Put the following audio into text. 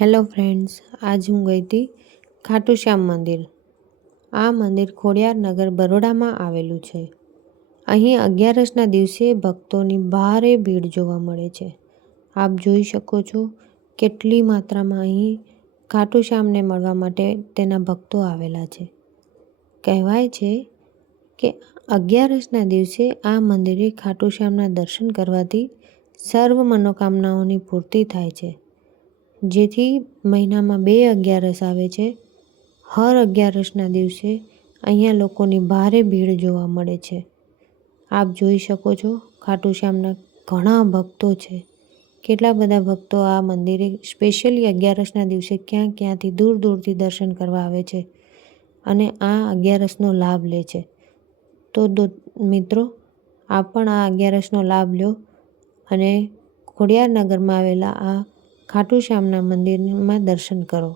Hello friends, આજ હું ગઈ હતી ખાટુ શ્યામ મંદિર. આ મંદિર ખોડિયારનગર બરોડામાં આવેલું છે. અહીં 11ના દિવસે ભક્તોની ભારે ભીડ જોવા મળે છે. આપ જોઈ શકો છો કેટલી માત્રામાં અહીં ખાટુ શ્યામને મળવા માટે તેના ભક્તો આવેલા છે. કહેવાય છે કે 11ના દિવસે આ મંદિરે ખાટુ શ્યામના દર્શન કરવાથી સર્વ મનોકામનાઓની પૂર્તિ થાય છે. જેથી મહિનામાં 2 11 આવે છે. હર 11ના દિવસે અહીંયા લોકોની ભારે ભીડ જોવા મળે છે. આપ જોઈ શકો છો ખાટુ શ્યામના ઘણા ભક્તો છે. કેટલા બધા ભક્તો આ મંદિરે સ્પેશિયલી 11ના દિવસે ક્યાંથી દૂર દૂરથી દર્શન કરવા આવે છે અને આ 11નો લાભ લે છે. તો મિત્રો, આપ પણ આ 11નો લાભ લો અને ખોડિયારનગરમાં આવેલા આ ખાટુ શ્યામના મંદિરમાં દર્શન કરો.